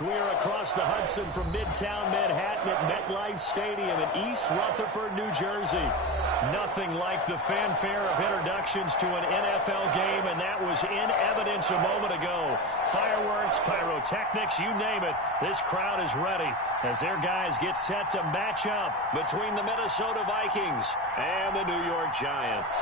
We are across the Hudson from Midtown Manhattan at MetLife Stadium in East Rutherford, New Jersey. Nothing like the fanfare of introductions to an NFL game, and that was in evidence a moment ago. Fireworks, pyrotechnics, you name it. This crowd is ready as their guys get set to match up between the Minnesota Vikings and the New York Giants.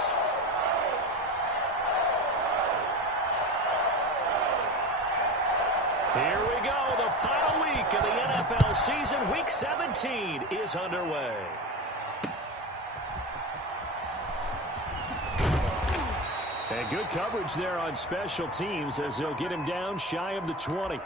Here we go. The final week of the NFL season, Week 17, is underway. And good coverage there on special teams as they'll get him down shy of the 20.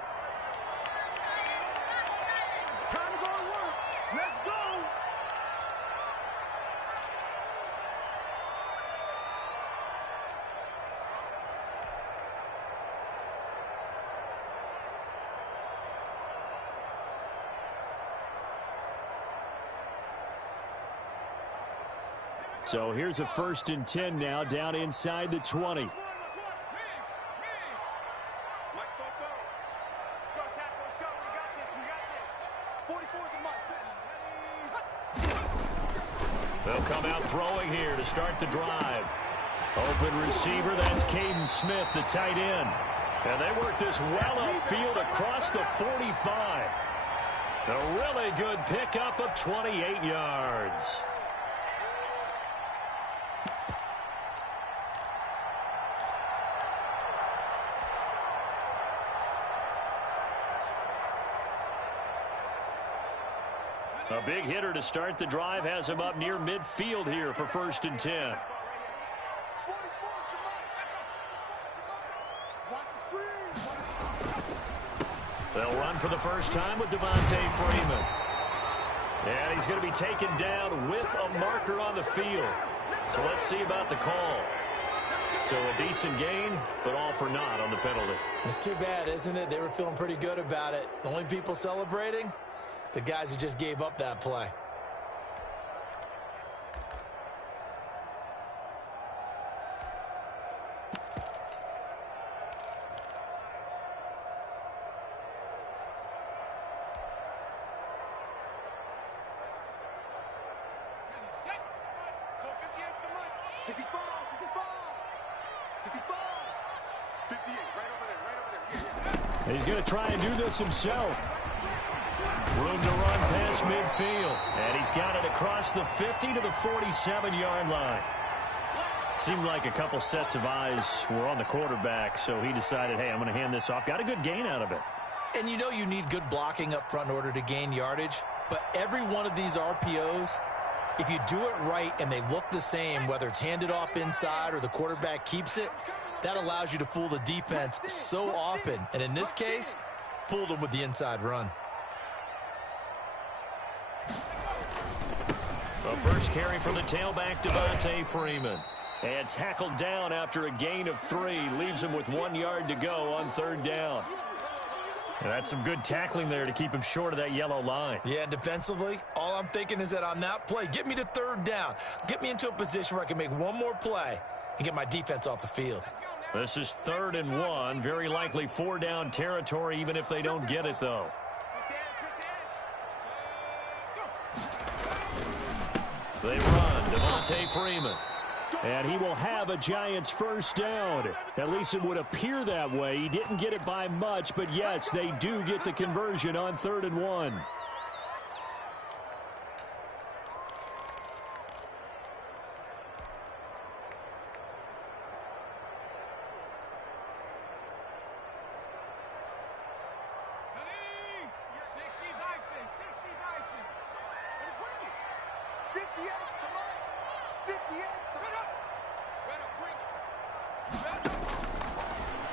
So here's a 1st and 10 now, down inside the 20. They'll come out throwing here to start the drive. Open receiver, that's Caden Smith, the tight end. And they work this well upfield across the 45. A really good pickup of 28 yards. A big hitter to start the drive has him up near midfield here for 1st and 10. They'll run for the first time with Devontae Freeman. And he's going to be taken down with a marker on the field. So let's see about the call. So a decent gain, but all for naught on the penalty. It's too bad, isn't it? They were feeling pretty good about it. The only people celebrating? The guys who just gave up that play. He's going to try and do this himself. Room to run past midfield. And he's got it across the 50 to the 47-yard line. Seemed like a couple sets of eyes were on the quarterback, so he decided, hey, I'm going to hand this off. Got a good gain out of it. And you know you need good blocking up front in order to gain yardage. But every one of these RPOs, if you do it right and they look the same, whether it's handed off inside or the quarterback keeps it, that allows you to fool the defense so often. And in this case, fooled them with the inside run. The first carry for the tailback, Devontae Freeman. And tackled down after a gain of 3. Leaves him with 1 yard to go on 3rd down. And that's some good tackling there to keep him short of that yellow line. Yeah, and defensively, all I'm thinking is that on that play, get me to 3rd down. Get me into a position where I can make one more play and get my defense off the field. This is 3rd and 1. Very likely 4-down territory, even if they don't get it, though. They run, Devontae Freeman. And he will have a Giants 1st down. At least it would appear that way. He didn't get it by much, but yes, they do get the conversion on 3rd and 1.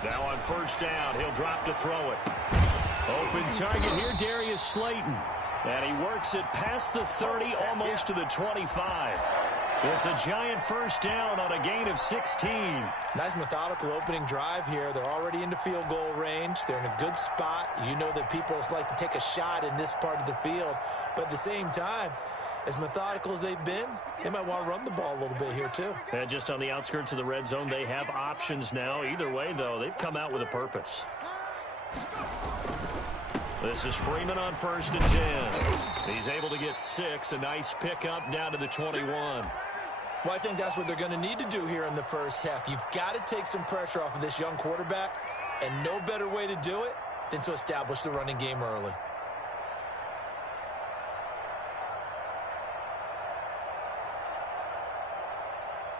Now on 1st down, he'll drop to throw it. Open target here, Darius Slayton. And he works it past the 30, almost to the 25. It's a Giant 1st down on a gain of 16. Nice methodical opening drive here. They're already into field goal range. They're in a good spot. You know that people like to take a shot in this part of the field. But at the same time, as methodical as they've been, they might want to run the ball a little bit here too. And just on the outskirts of the red zone, they have options now. Either way, though, they've come out with a purpose. This is Freeman on 1st and 10. He's able to get 6. A nice pickup down to the 21. Well, I think that's what they're going to need to do here in the first half. You've got to take some pressure off of this young quarterback, and no better way to do it than to establish the running game early.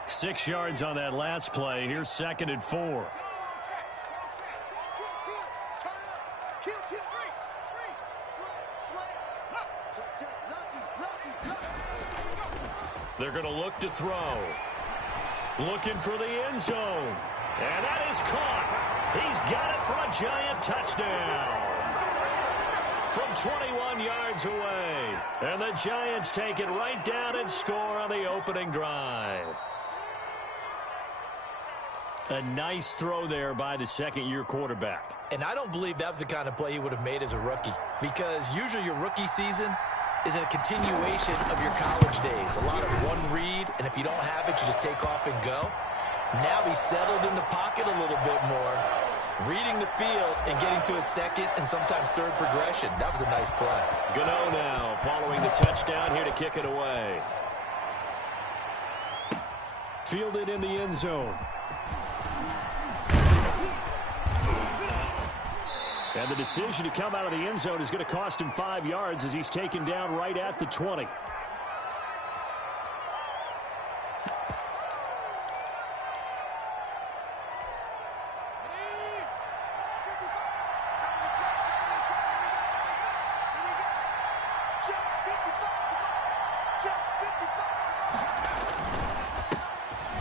Six yards on that last play. Here's 2nd and 4. They're going to look to throw. Looking for the end zone. And that is caught. He's got it for a giant touchdown. From 21 yards away. And the Giants take it right down and score on the opening drive. A nice throw there by the second-year quarterback. And I don't believe that was the kind of play he would have made as a rookie, because usually your rookie season is a continuation of your college days. A lot of one read, and if you don't have it, you just take off and go. Now he's settled in the pocket a little bit more, reading the field and getting to his second and sometimes third progression. That was a nice play. Gano now following the touchdown here to kick it away. Fielded in the end zone. And the decision to come out of the end zone is going to cost him 5 yards as he's taken down right at the 20.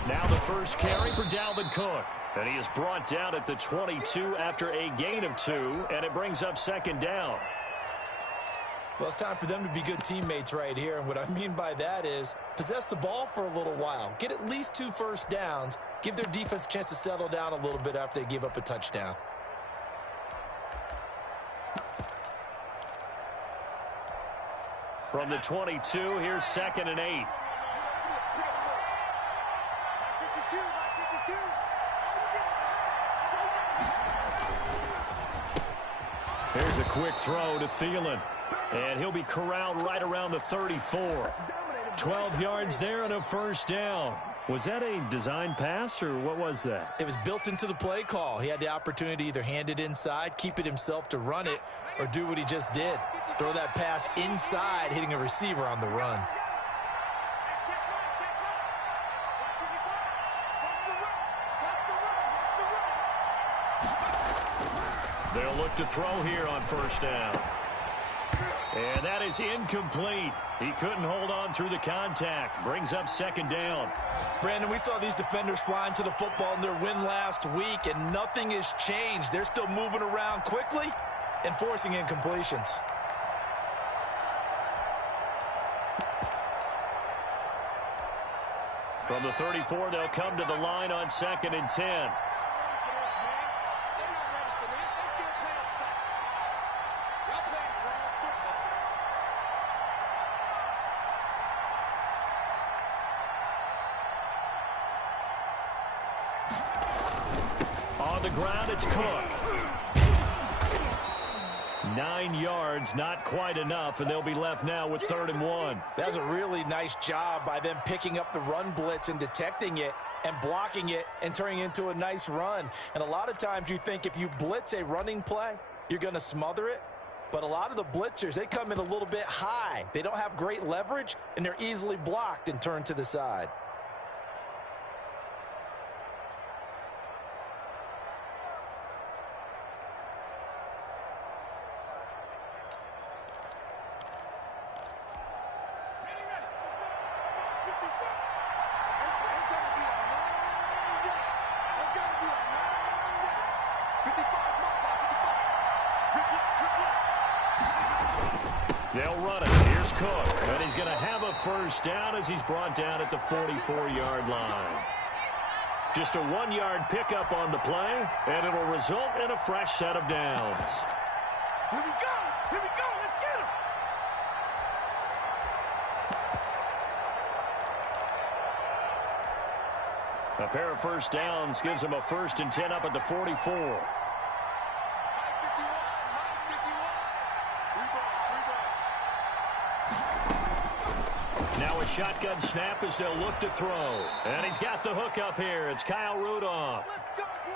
Now the first carry for Dalvin Cook. And he is brought down at the 22 after a gain of 2, and it brings up 2nd down. Well, it's time for them to be good teammates right here, and what I mean by that is possess the ball for a little while. Get at least 2 first downs. Give their defense a chance to settle down a little bit after they give up a touchdown. From the 22, here's 2nd and 8. Here's a quick throw to Thielen. And he'll be corralled right around the 34. 12 yards there and a first down. Was that a design pass, or what was that? It was built into the play call. He had the opportunity to either hand it inside, keep it himself to run it, or do what he just did. Throw that pass inside, hitting a receiver on the run. They'll look to throw here on first down. And that is incomplete. He couldn't hold on through the contact. Brings up 2nd down. Brandon, we saw these defenders flying to the football in their win last week, and nothing has changed. They're still moving around quickly and forcing incompletions. From the 34, they'll come to the line on 2nd and 10. On the ground, it's Cook. 9 yards, not quite enough, and they'll be left now with 3rd and 1. That was a really nice job by them picking up the run blitz and detecting it and blocking it and turning it into a nice run. And a lot of times you think if you blitz a running play, you're going to smother it. But a lot of the blitzers, they come in a little bit high. They don't have great leverage, and they're easily blocked and turned to the side. They'll run it. Here's Cook. And he's going to have a first down as he's brought down at the 44-yard line. Just a 1-yard pickup on the play, and it'll result in a fresh set of downs. Here we go. Here we go. Let's get him. A pair of first downs gives him a 1st and 10 up at the 44. Now a shotgun snap as they'll look to throw. And he's got the hook up here. It's Kyle Rudolph.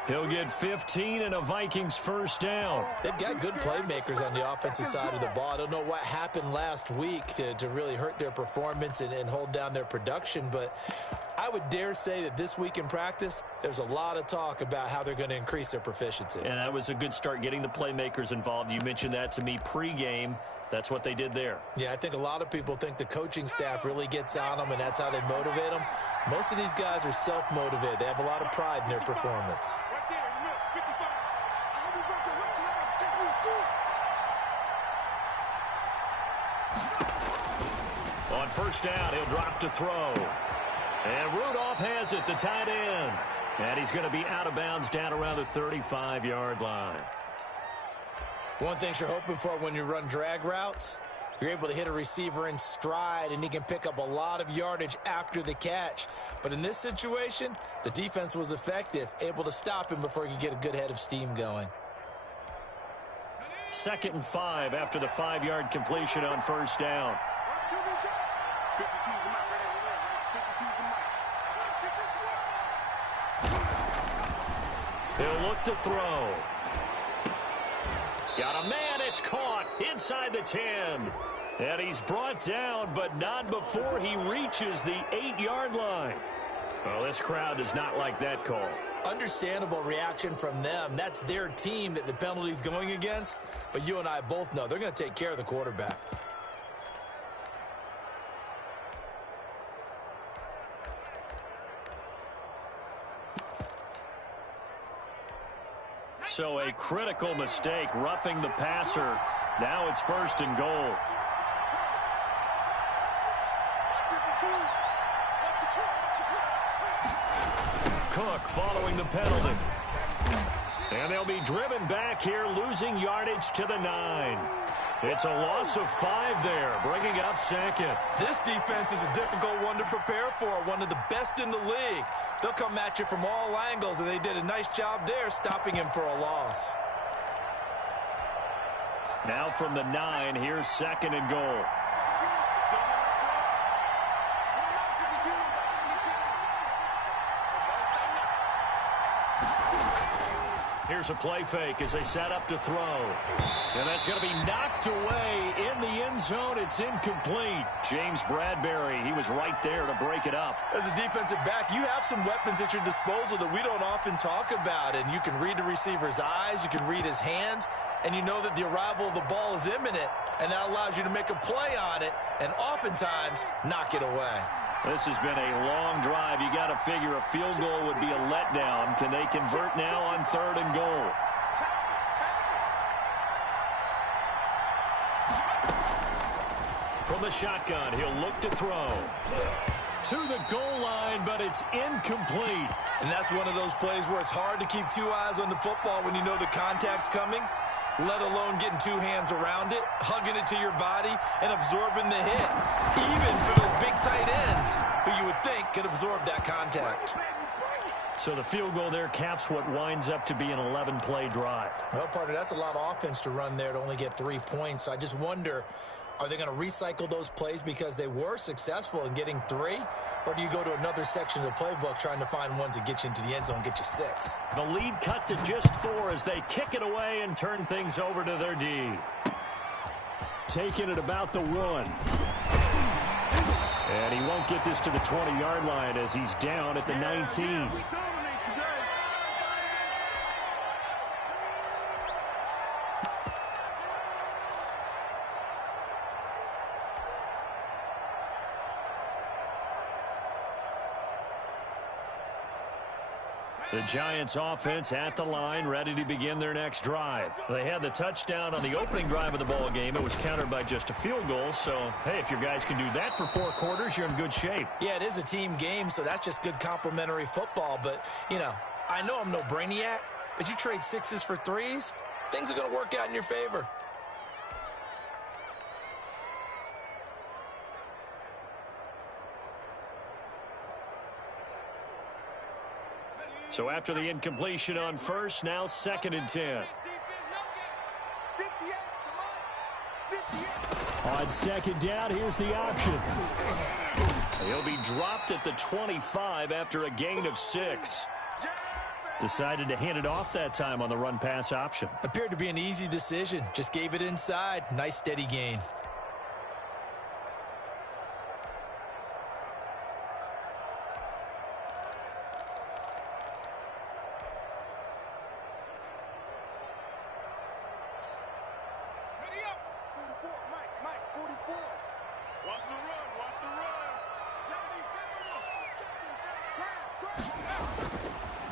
He'll get 15 and a Vikings first down. They've got good playmakers on the offensive side of the ball. I don't know what happened last week to really hurt their performance and hold down their production, but I would dare say that this week in practice, there's a lot of talk about how they're going to increase their proficiency. And that was a good start getting the playmakers involved. You mentioned that to me pregame. That's what they did there. Yeah, I think a lot of people think the coaching staff really gets on them, and that's how they motivate them. Most of these guys are self-motivated. They have a lot of pride in their performance. On first down, he'll drop to throw. And Rudolph has it, the tight end. And he's going to be out of bounds down around the 35-yard line. One thing you're hoping for when you run drag routes, you're able to hit a receiver in stride, and he can pick up a lot of yardage after the catch. But in this situation, the defense was effective, able to stop him before he could get a good head of steam going. 2nd and 5 after the 5-yard completion on first down. He'll look to throw. Got a man, it's caught inside the 10. And he's brought down, but not before he reaches the 8-yard line. Well, this crowd does not like that call. Understandable reaction from them. That's their team that the penalty's going against. But you and I both know they're going to take care of the quarterback. So a critical mistake, roughing the passer. Now it's 1st and goal. Cook following the penalty. And they'll be driven back here, losing yardage to the 9. It's a loss of 5 there, bringing up 2nd. This defense is a difficult one to prepare for, one of the best in the league. They'll come at you from all angles, and they did a nice job there stopping him for a loss. Now from the 9, here's 2nd and goal. Here's a play fake as they set up to throw. And that's going to be knocked away in the end zone. It's incomplete. James Bradbury, he was right there to break it up. As a defensive back, you have some weapons at your disposal that we don't often talk about. And you can read the receiver's eyes, you can read his hands, and you know that the arrival of the ball is imminent. And that allows you to make a play on it and oftentimes knock it away. This has been a long drive. You got to figure a field goal would be a letdown. Can they convert now on 3rd and goal? From the shotgun, he'll look to throw. To the goal line, but it's incomplete. And that's one of those plays where it's hard to keep 2 eyes on the football when you know the contact's coming, let alone getting 2 hands around it, hugging it to your body, and absorbing the hit. Even for those big tight ends who you would think could absorb that contact. So the field goal there caps what winds up to be an 11-play drive. Well, partner, that's a lot of offense to run there to only get 3 points. So I just wonder, are they going to recycle those plays because they were successful in getting 3? Or do you go to another section of the playbook trying to find ones that get you into the end zone and get you 6? The lead cut to just 4 as they kick it away and turn things over to their D. Taking it about the 1. And he won't get this to the 20-yard line as he's down at the 19. The Giants offense at the line, ready to begin their next drive. They had the touchdown on the opening drive of the ball game. It was countered by just a field goal. So, hey, if your guys can do that for 4 quarters, you're in good shape. Yeah, it is a team game, so that's just good complementary football. But, you know, I know I'm no brainiac, but you trade 6s for 3s, things are going to work out in your favor. So after the incompletion on first, now 2nd and 10. On On second down, here's the option. He'll be dropped at the 25 after a gain of 6. Decided to hand it off that time on the run-pass option. Appeared to be an easy decision. Just gave it inside. Nice steady gain.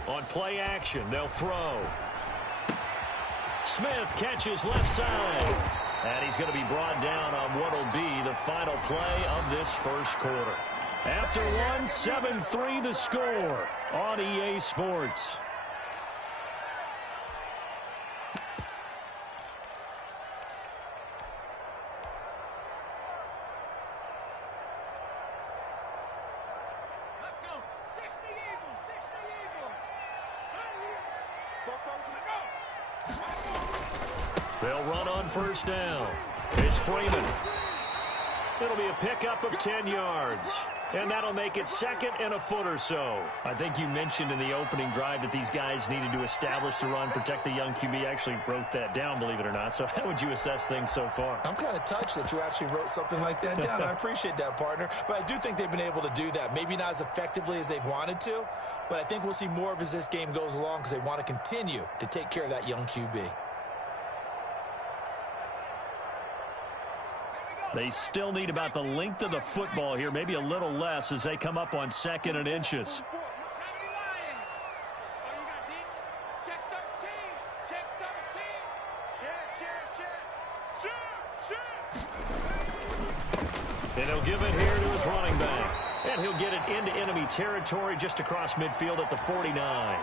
On play action, they'll throw. Smith catches left side. And he's going to be brought down on what will be the final play of this first quarter. After one, 7-3 the score on EA Sports. They'll run on first down. It's Freeman. It'll be a pickup of 10 yards. And that'll make it second and a foot or so. I think you mentioned in the opening drive that these guys needed to establish the run, protect the young QB. I actually wrote that down, believe it or not. So how would you assess things so far? I'm kind of touched that you actually wrote something like that down. I appreciate that, partner. But I do think they've been able to do that. Maybe not as effectively as they've wanted to, but I think we'll see more of as this game goes along because they want to continue to take care of that young QB. They still need about the length of the football here, maybe a little less as they come up on second and inches. And he'll give it here to his running back. And he'll get it into enemy territory just across midfield at the 49.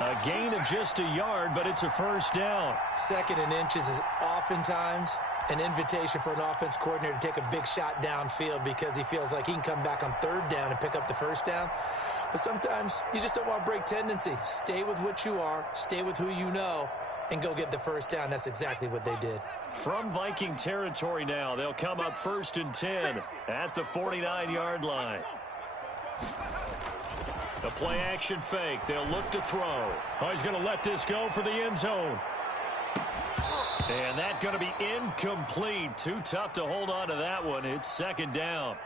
A gain of just a yard, but it's a first down. Second and inches is oftentimes an invitation for an offense coordinator to take a big shot downfield because he feels like he can come back on third down and pick up the first down. But sometimes you just don't want to break tendency. Stay with what you are, stay with who you know, and go get the first down. That's exactly what they did. From Viking territory now, they'll come up first and 10 at the 49-yard line. The play action fake. They'll look to throw. Oh, he's going to let this go for the end zone. And that's going to be incomplete. Too tough to hold on to that one. It's second down.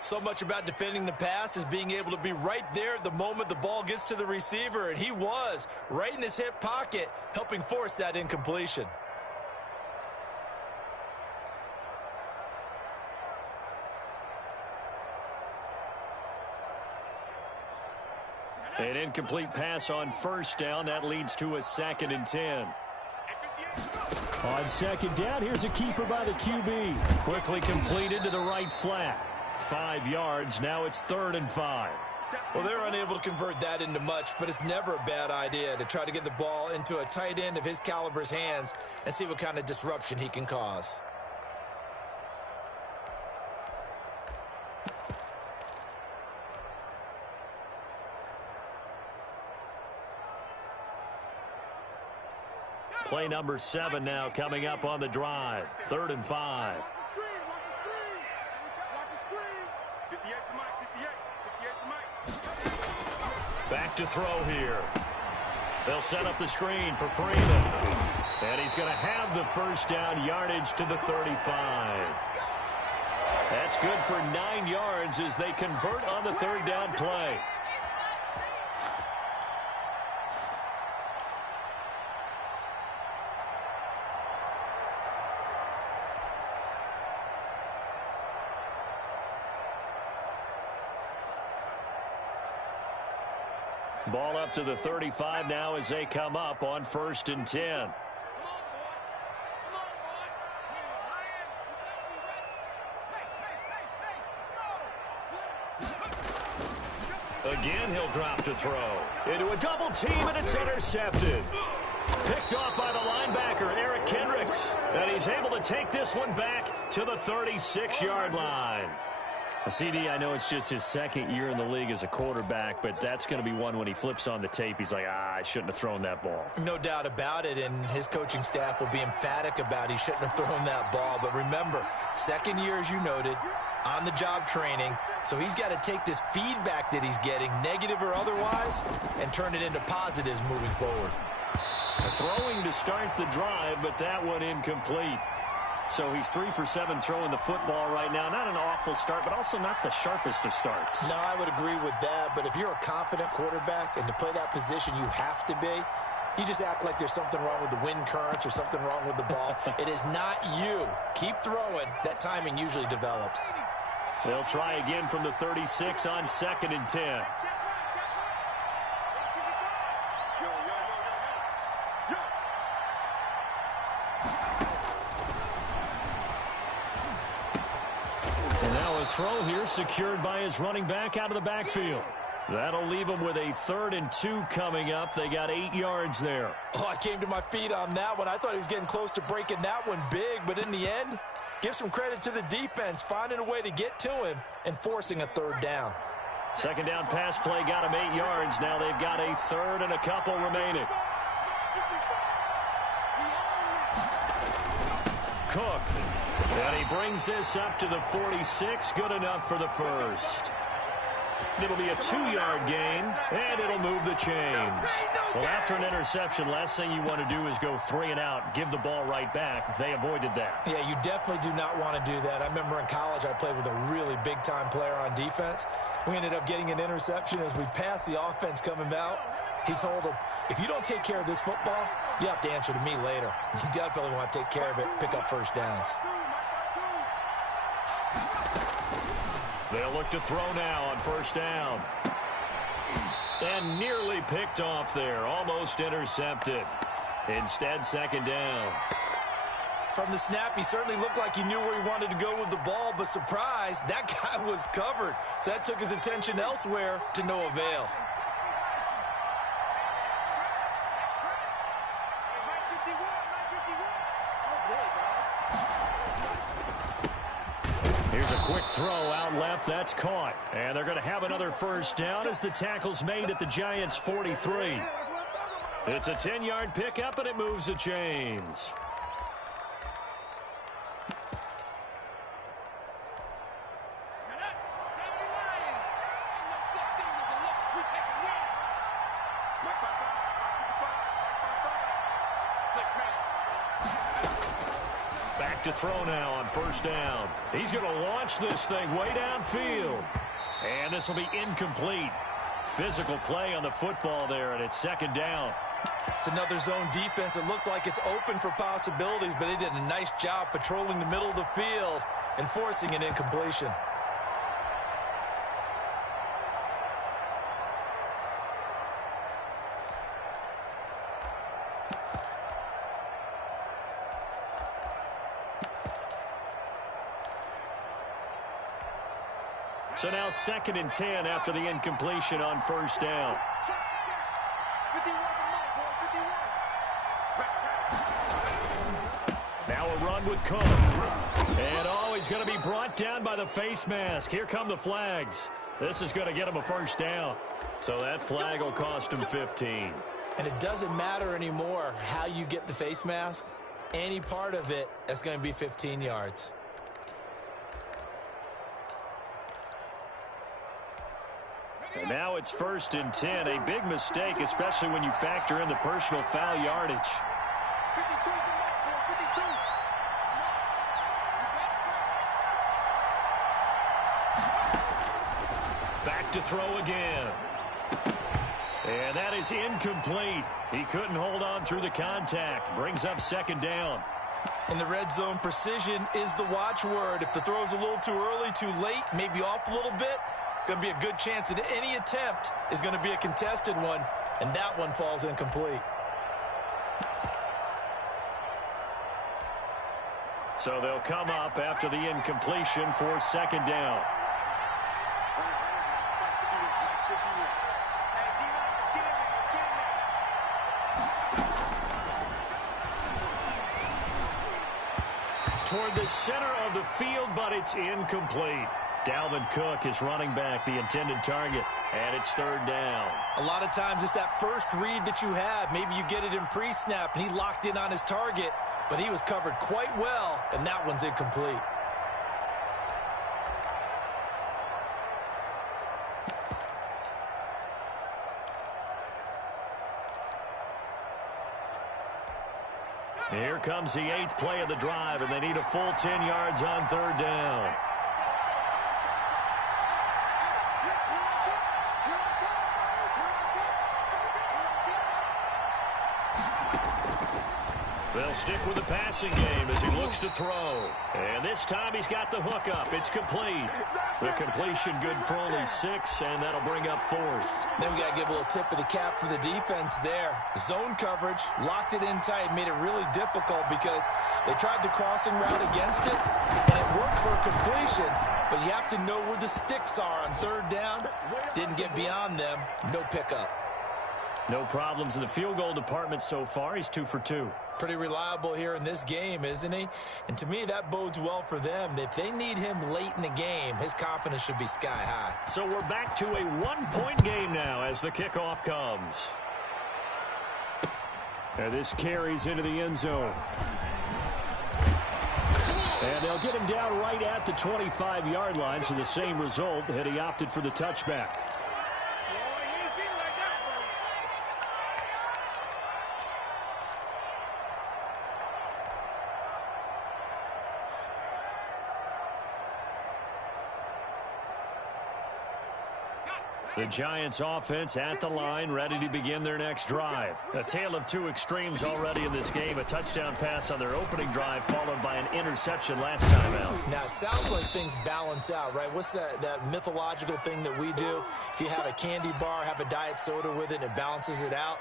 So much about defending the pass is being able to be right there at the moment the ball gets to the receiver, and he was right in his hip pocket, helping force that incompletion. An incomplete pass on first down. That leads to a second and 10. On second down, here's a keeper by the QB. Quickly completed to the right flat. 5 yards. Now it's 3rd and 5. Well, they're unable to convert that into much, but it's never a bad idea to try to get the ball into a tight end of his caliber's hands and see what kind of disruption he can cause. Play number 7 now coming up on the drive. 3rd and 5. Back to throw here. They'll set up the screen for Freeman. And he's going to have the first down, yardage to the 35. That's good for 9 yards as they convert on the 3rd down play. Ball up to the 35 now as they come up on 1st and 10. Again, he'll drop to throw. Into a double team, and it's intercepted. Picked off by the linebacker, Eric Kendricks. And he's able to take this one back to the 36-yard line. CD, I know it's just his second year in the league as a quarterback, but that's going to be one when he flips on the tape. He's like, I shouldn't have thrown that ball. No doubt about it, and his coaching staff will be emphatic about he shouldn't have thrown that ball. But remember, second year, as you noted, on-the-job training, so he's got to take this feedback that he's getting, negative or otherwise, and turn it into positives moving forward. Throwing to start the drive, but that one incomplete. So he's 3 for 7 throwing the football right now. Not an awful start, but also not the sharpest of starts. No, I would agree with that. But if you're a confident quarterback and to play that position you have to be, you just act like there's something wrong with the wind currents or something wrong with the ball. It is not you. Keep throwing. That timing usually develops. They'll try again from the 36 on 2nd and 10. Throw here secured by his running back out of the backfield. That'll leave him with a 3rd and 2 coming up. They got 8 yards there. Oh, I came to my feet on that one. I thought he was getting close to breaking that one big, but in the end, give some credit to the defense, finding a way to get to him and forcing a 3rd down. 2nd down pass play got him 8 yards. Now they've got a 3rd and a couple remaining. Cook. And he brings this up to the 46. Good enough for the first. It'll be a 2-yard gain, and it'll move the chains. Well, after an interception, last thing you want to do is go 3 and out, give the ball right back. They avoided that. Yeah, you definitely do not want to do that. I remember in college I played with a really big-time player on defense. We ended up getting an interception as we passed the offense coming out. He told him, if you don't take care of this football, you have to answer to me later. You definitely want to take care of it, pick up first downs. They'll look to throw now on 1st down. And nearly picked off there. Almost intercepted. Instead, 2nd down. From the snap, he certainly looked like he knew where he wanted to go with the ball, but surprise, that guy was covered. So that took his attention elsewhere to no avail. Here's a quick throw out left. That's caught. And they're going to have another 1st down as the tackle's made at the Giants' 43. It's a 10-yard pickup, and it moves the chains. Back to throw now on 1st down. He's going to launch this thing way downfield. And this will be incomplete. Physical play on the football there, and it's 2nd down. It's another zone defense. It looks like it's open for possibilities, but they did a nice job patrolling the middle of the field and forcing an incompletion. So now 2nd and 10 after the incompletion on 1st down. Now a run with Cook. And he's going to be brought down by the face mask. Here come the flags. This is going to get him a 1st down. So that flag will cost him 15. And it doesn't matter anymore how you get the face mask. Any part of it, that's going to be 15 yards. And now it's 1st and 10. A big mistake, especially when you factor in the personal foul yardage. Back to throw again. And that is incomplete. He couldn't hold on through the contact. Brings up 2nd down. In the red zone, precision is the watchword. If the throw's a little too early, too late, maybe off a little bit, going to be a good chance that any attempt is going to be a contested one, and that one falls incomplete. So they'll come up after the incompletion for 2nd down. Toward the center of the field, but it's incomplete. Dalvin Cook is running back, the intended target, and it's third down. A lot of times it's that first read that you have. Maybe you get it in pre-snap, and he locked in on his target, but he was covered quite well, and that one's incomplete. Here comes the 8th play of the drive, and they need a full 10 yards on third down. They'll stick with the passing game as he looks to throw. And this time he's got the hook up. It's complete. The completion good for only 6, and that'll bring up 4th. Then we got to give a little tip of the cap for the defense there. Zone coverage, locked it in tight, made it really difficult because they tried the crossing route against it, and it worked for a completion, but you have to know where the sticks are on third down. Didn't get beyond them. No pickup. No problems in the field goal department so far. He's 2 for 2. Pretty reliable here in this game, isn't he? And to me, that bodes well for them. If they need him late in the game, his confidence should be sky high. So we're back to a 1-point game now as the kickoff comes. And this carries into the end zone. And they'll get him down right at the 25-yard line, so the same result had he opted for the touchback. The Giants offense at the line, ready to begin their next drive. A tale of two extremes already in this game. A touchdown pass on their opening drive, followed by an interception last time out. Now, it sounds like things balance out, right? What's that mythological thing that we do? If you have a candy bar, have a diet soda with it, and it balances it out.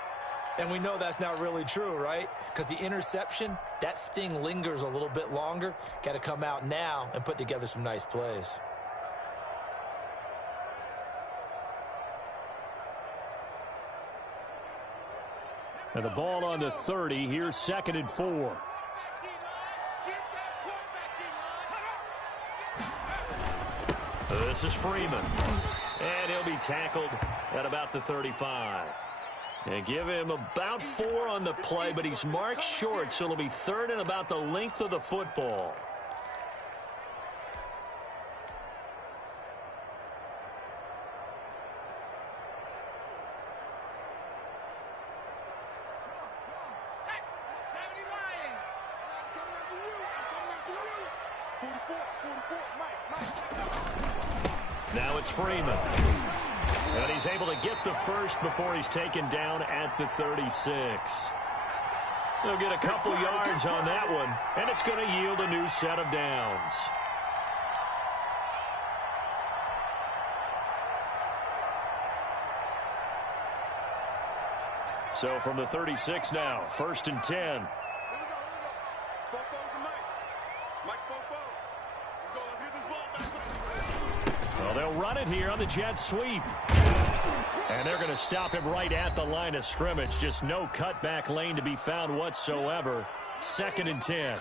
And we know that's not really true, right? Because the interception, that sting lingers a little bit longer. Got to come out now and put together some nice plays. And the ball on the 30. Here's 2nd and 4. This is Freeman. And he'll be tackled at about the 35. And give him about 4 on the play, but he's marked short, so it'll be 3rd and about the length of the football. Now it's Freeman. And he's able to get the first before he's taken down at the 36. They'll get a couple yards on that one, and it's going to yield a new set of downs. So from the 36 now, 1st and 10. Well, they'll run it here on the jet sweep. And they're going to stop him right at the line of scrimmage. Just no cutback lane to be found whatsoever. 2nd and 10.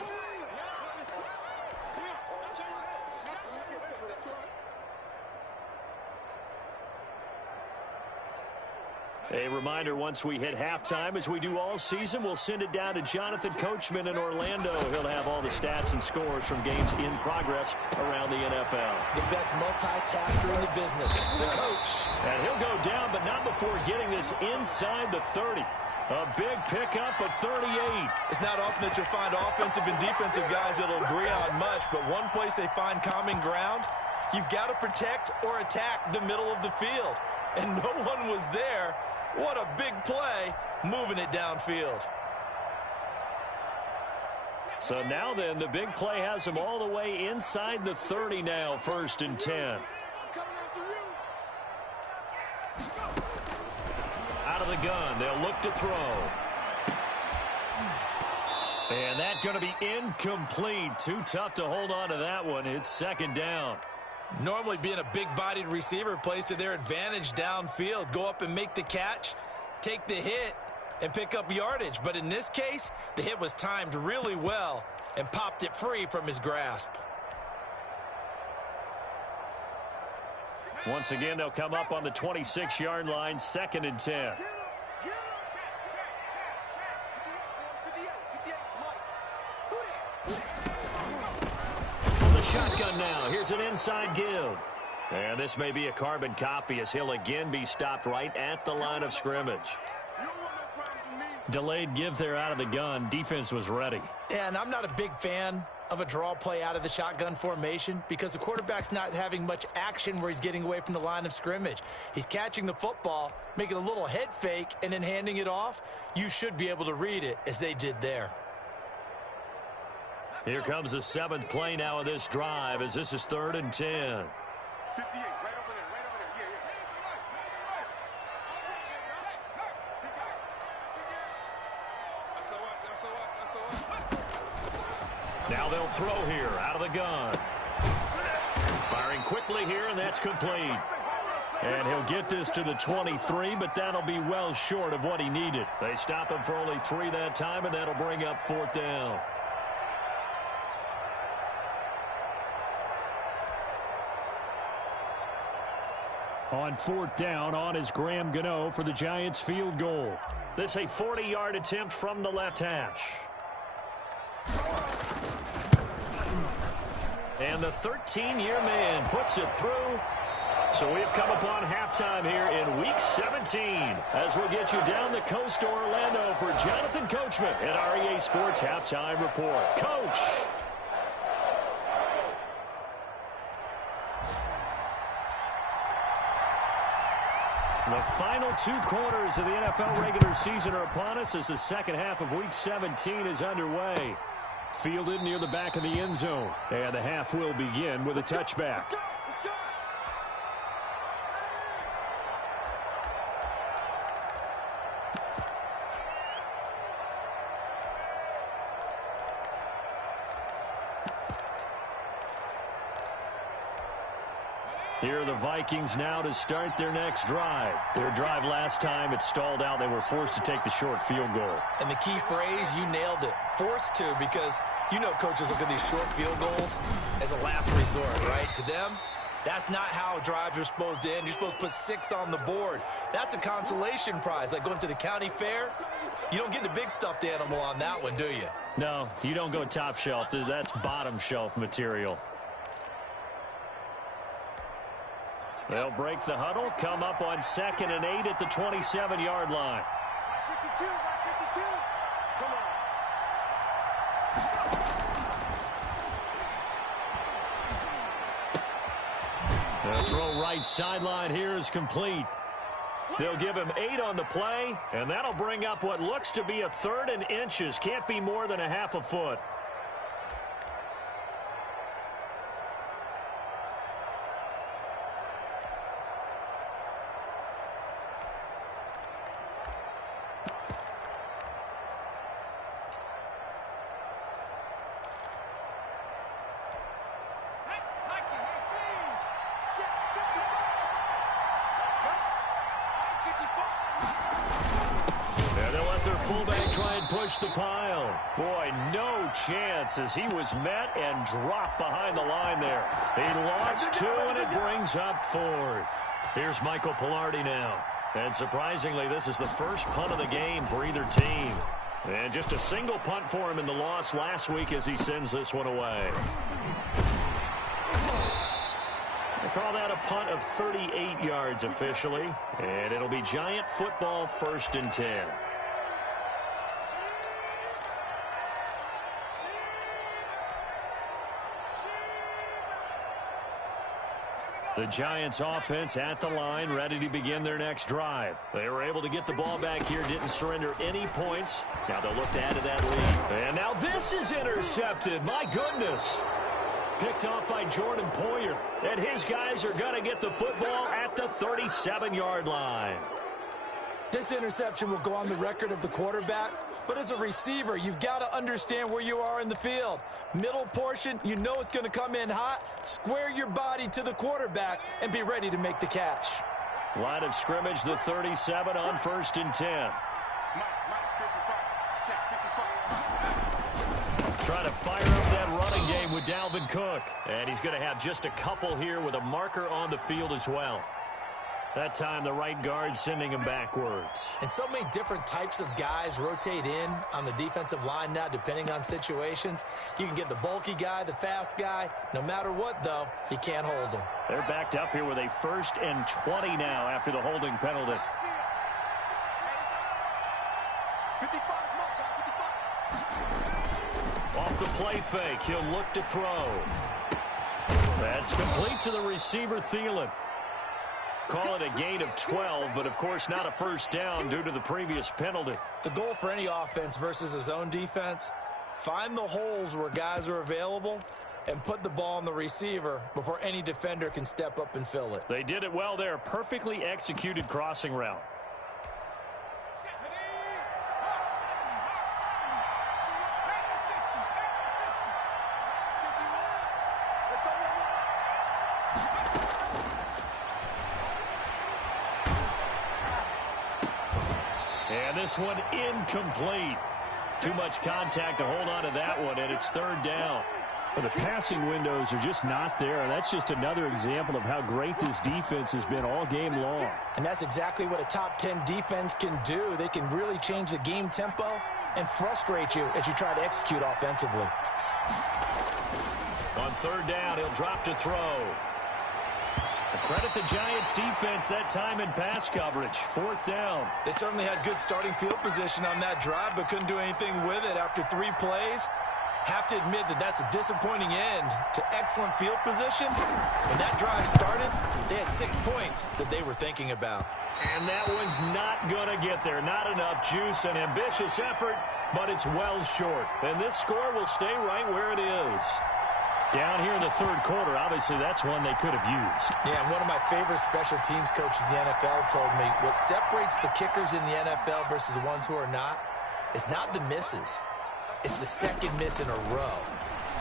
A reminder, once we hit halftime, as we do all season, we'll send it down to Jonathan Coachman in Orlando. He'll have all the stats and scores from games in progress around the NFL. The best multitasker in the business, the coach. And he'll go down, but not before getting this inside the 30. A big pickup at 38. It's not often that you'll find offensive and defensive guys that'll agree on much, but one place they find common ground, you've got to protect or attack the middle of the field. And no one was there. What a big play, moving it downfield. So now then, the big play has them all the way inside the 30 now, 1st and 10. Out of the gun, they'll look to throw. And that's going to be incomplete. Too tough to hold on to that one. It's 2nd down. Normally being a big-bodied receiver plays to their advantage downfield. Go up and make the catch, take the hit, and pick up yardage. But in this case, the hit was timed really well and popped it free from his grasp. Once again, they'll come up on the 26-yard line, 2nd and 10. From the shotgun now, here's an inside give. And this may be a carbon copy as he'll again be stopped right at the line of scrimmage. Delayed give there out of the gun. Defense was ready. Yeah, and I'm not a big fan of a draw play out of the shotgun formation because the quarterback's not having much action where he's getting away from the line of scrimmage. He's catching the football, making a little head fake, and then handing it off. You should be able to read it as they did there. Here comes the 7th play now of this drive as this is 3rd and 10. 58, right over there, Now they'll throw here out of the gun. Firing quickly here, and that's complete. And he'll get this to the 23, but that'll be well short of what he needed. They stop him for only 3 that time, and that'll bring up 4th down. On 4th down, on is Graham Gano for the Giants field goal. This a 40-yard attempt from the left hash. And the 13-year man puts it through. So we've come upon halftime here in Week 17 as we'll get you down the coast to Orlando for Jonathan Coachman at REA Sports Halftime Report. Coach. The final 2 quarters of the NFL regular season are upon us as the second half of Week 17 is underway. Fielded near the back of the end zone. And the half will begin with a touchback. Here are the Vikings now to start their next drive. Their drive last time, it stalled out. They were forced to take the short field goal. And the key phrase, you nailed it. Forced to, because you know coaches look at these short field goals as a last resort, right? To them, that's not how drives are supposed to end. You're supposed to put 6 on the board. That's a consolation prize. Like going to the county fair, you don't get the big stuffed animal on that one, do you? No, you don't go top shelf. That's bottom shelf material. They'll break the huddle, come up on 2nd and 8 at the 27-yard line. 52, 52. Come on. The throw right sideline here is complete. They'll give him 8 on the play, and that'll bring up what looks to be a 3rd and inches. Can't be more than a half a foot. The pile. Boy, no chance as he was met and dropped behind the line there. He lost 2, and it brings up 4th. Here's Michael Pilardi now. And surprisingly, this is the first punt of the game for either team. And just a single punt for him in the loss last week as he sends this one away. They call that a punt of 38 yards officially. And it'll be Giant football 1st and 10. The Giants offense at the line, ready to begin their next drive. They were able to get the ball back here, didn't surrender any points. Now they'll look to add to that lead. And now this is intercepted. My goodness. Picked off by Jordan Poyer. And his guys are going to get the football at the 37-yard line. This interception will go on the record of the quarterback, but as a receiver, you've got to understand where you are in the field. Middle portion, you know it's going to come in hot. Square your body to the quarterback and be ready to make the catch. Line of scrimmage, the 37 on 1st and 10. Trying to fire up that running game with Dalvin Cook. And he's going to have just a couple here with a marker on the field as well. That time, the right guard sending him backwards. And so many different types of guys rotate in on the defensive line now, depending on situations. You can get the bulky guy, the fast guy. No matter what, though, you can't hold them. They're backed up here with a 1st and 20 now after the holding penalty. 55, Off the play fake, he'll look to throw. That's complete to the receiver, Thielen. Call it a gain of 12, but of course not a first down due to the previous penalty. The goal for any offense versus a zone defense, find the holes where guys are available and put the ball on the receiver before any defender can step up and fill it. They did it well there. Perfectly executed crossing route. And this one incomplete. Too much contact to hold on to that one, and it's 3rd down. Well, the passing windows are just not there. That's just another example of how great this defense has been all game long. And that's exactly what a top 10 defense can do. They can really change the game tempo and frustrate you as you try to execute offensively. On 3rd down, he'll drop to throw. Credit the Giants defense that time in pass coverage. 4th down. They certainly had good starting field position on that drive, but couldn't do anything with it after 3 plays. Have to admit that that's a disappointing end to excellent field position. When that drive started, they had 6 points that they were thinking about. And that one's not going to get there. Not enough juice, an ambitious effort, but it's well short. And this score will stay right where it is. Down here in the 3rd quarter, obviously that's one they could have used. Yeah, and one of my favorite special teams coaches in the NFL told me what separates the kickers in the NFL versus the ones who are not is not the misses. It's the second miss in a row.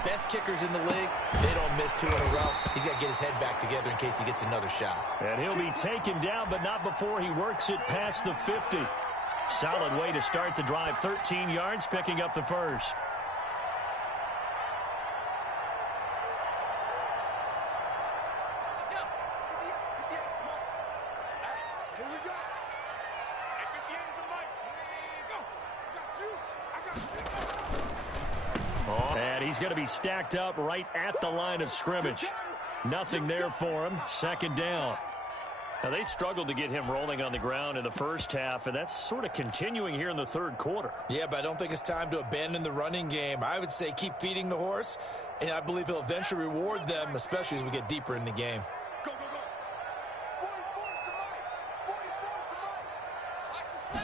Best kickers in the league, they don't miss 2 in a row. He's got to get his head back together in case he gets another shot. And he'll be taken down, but not before he works it past the 50. Solid way to start the drive. 13 yards, picking up the 1st. He's going to be stacked up right at the line of scrimmage. Nothing there for him. 2nd down. Now, they struggled to get him rolling on the ground in the first half, and that's sort of continuing here in the 3rd quarter. Yeah, but I don't think it's time to abandon the running game. I would say keep feeding the horse, and I believe he'll eventually reward them, especially as we get deeper in the game. Go, go, go. 44 is the mic. 44 is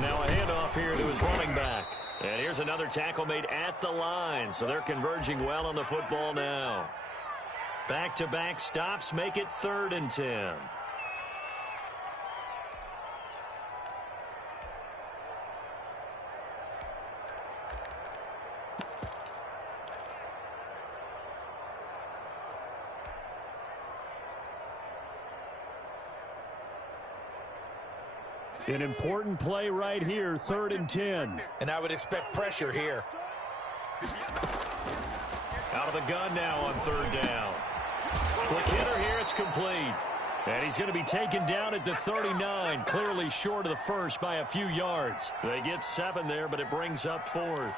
the mic. Now a handoff here to his running back. And here's another tackle made at the line, so they're converging well on the football now. Back-to-back stops make it 3rd and 10. An important play right here, 3rd and 10. And I would expect pressure here. Out of the gun now on 3rd down. Quick hitter here, it's complete. And he's going to be taken down at the 39, clearly short of the 1st by a few yards. They get 7 there, but it brings up 4th.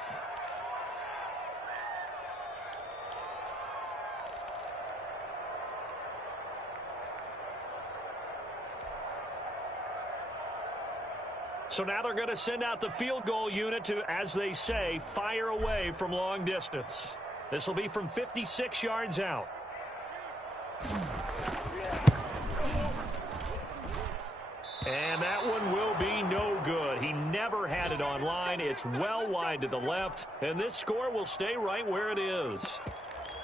So now they're going to send out the field goal unit to, as they say, fire away from long distance. This will be from 56 yards out. And that one will be no good. He never had it on line. It's well wide to the left, and this score will stay right where it is.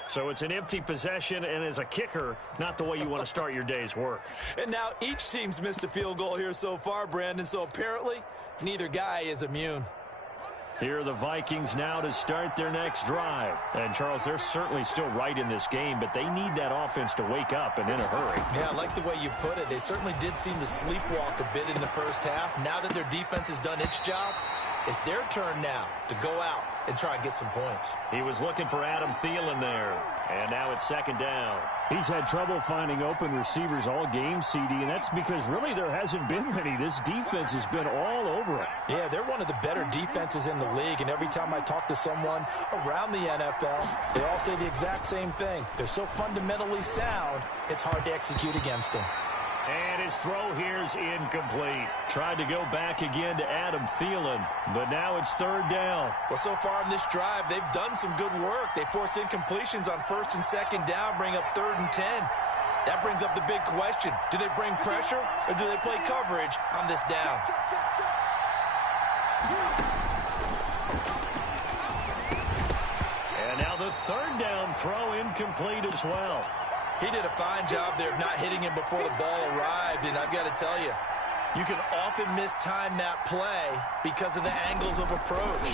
So it's an empty possession, and as a kicker, not the way you want to start your day's work. And now each team's missed a field goal here so far, Brandon, so apparently neither guy is immune. Here are the Vikings now to start their next drive. And, Charles, they're certainly still right in this game, but they need that offense to wake up and in a hurry. Yeah, I like the way you put it. They certainly did seem to sleepwalk a bit in the first half. Now that their defense has done its job, It's their turn now to go out and try and get some points. He was looking for Adam Thielen there. And now it's second down. He's had trouble finding open receivers all game, CD, and that's because really there hasn't been many. This defense has been all over him. Yeah, they're one of the better defenses in the league, and every time I talk to someone around the NFL, they all say the exact same thing. They're so fundamentally sound, it's hard to execute against them. And his throw here is incomplete. Tried to go back again to Adam Thielen, but now it's third down. Well, so far in this drive, they've done some good work. They force incompletions on first and second down, bring up 3rd and 10. That brings up the big question. Do they bring pressure or do they play coverage on this down? And now the third down throw incomplete as well. He did a fine job there of not hitting him before the ball arrived, and I've got to tell you, you can often mistime that play because of the angles of approach.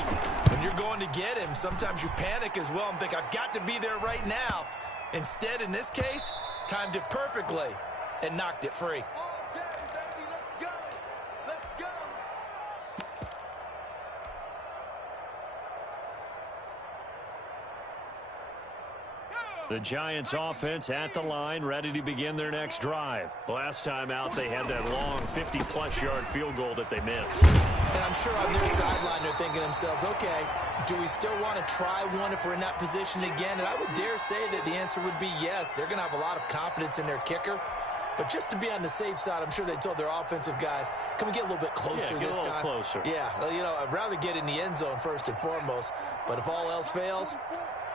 When you're going to get him, sometimes you panic as well and think, I've got to be there right now. Instead, in this case, timed it perfectly and knocked it free. The Giants offense at the line, ready to begin their next drive. Last time out, they had that long 50-plus yard field goal that they missed. And I'm sure on their sideline they're thinking to themselves, okay, do we still want to try one if we're in that position again? And I would dare say that the answer would be yes. They're going to have a lot of confidence in their kicker. But just to be on the safe side, I'm sure they told their offensive guys, can we get a little bit closer this time? Closer. Yeah, you know, I'd rather get in the end zone first and foremost. But if all else fails,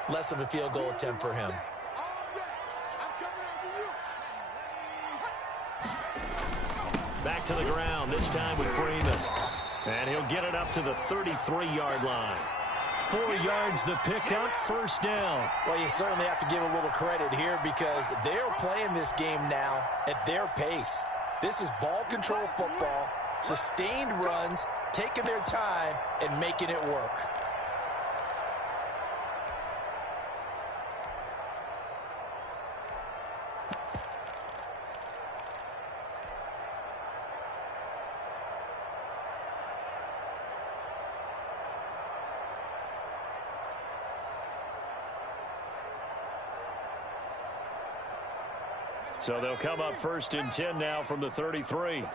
less of a field goal attempt for him. Back to the ground, this time with Freeman. And he'll get it up to the 33-yard line. 4 yards the pickup, first down. Well, you certainly have to give a little credit here because they're playing this game now at their pace. This is ball control football, sustained runs, taking their time, and making it work. So they'll come up first and 10 now from the 33.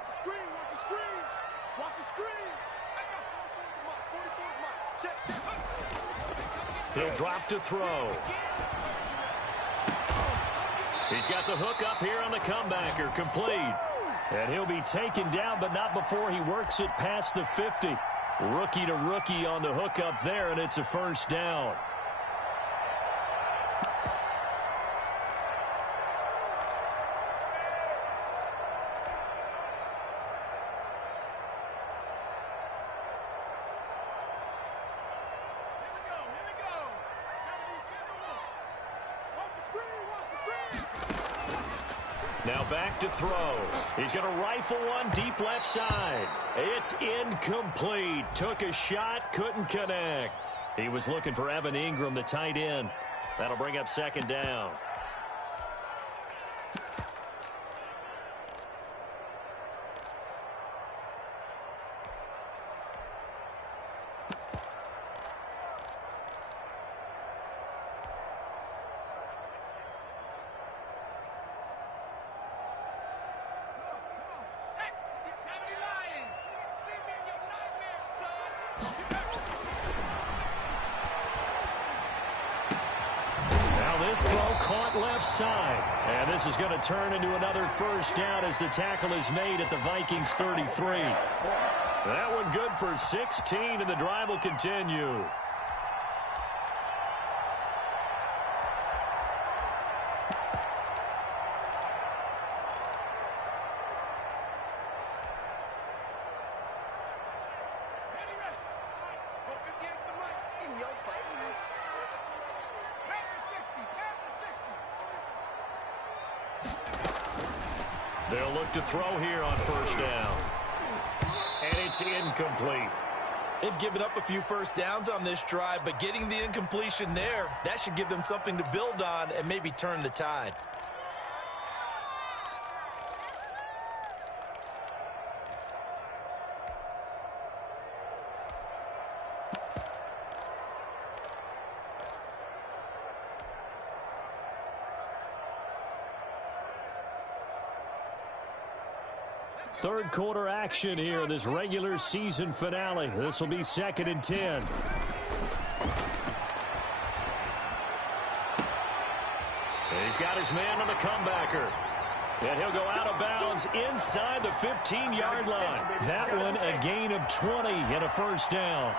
He'll drop to throw. He's got the hook up here on the comebacker, complete. And he'll be taken down, but not before he works it past the 50. Rookie to rookie on the hook up there, and it's a first down. Now back to throw. He's going to rifle one deep left side. It's incomplete. Took a shot, couldn't connect. He was looking for Evan Ingram, the tight end. That'll bring up second down. This throw caught left side. And this is going to turn into another first down as the tackle is made at the Vikings 33. That one good for 16, and the drive will continue. In your face. They'll look to throw here on first down. And it's incomplete. They've given up a few first downs on this drive, but getting the incompletion there, that should give them something to build on and maybe turn the tide. Third quarter action here, this regular season finale. This will be 2nd and 10. And he's got his man on the comebacker. And he'll go out of bounds inside the 15-yard line. That one a gain of 20 and a first down.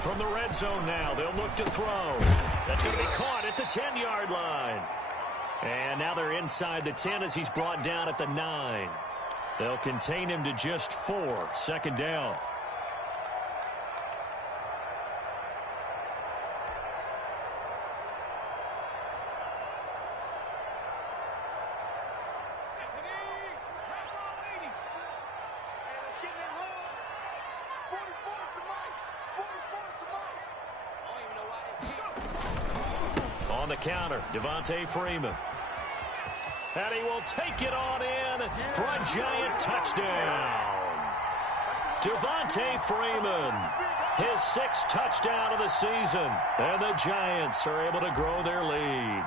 From the red zone now, they'll look to throw. That's going to be caught at the 10-yard line. And now they're inside the 10 as he's brought down at the 9. They'll contain him to just 4. 2nd down. On the counter, Devontae Freeman. And he will take it on in for a giant touchdown. Devontae Freeman, his 6th touchdown of the season. And the Giants are able to grow their lead.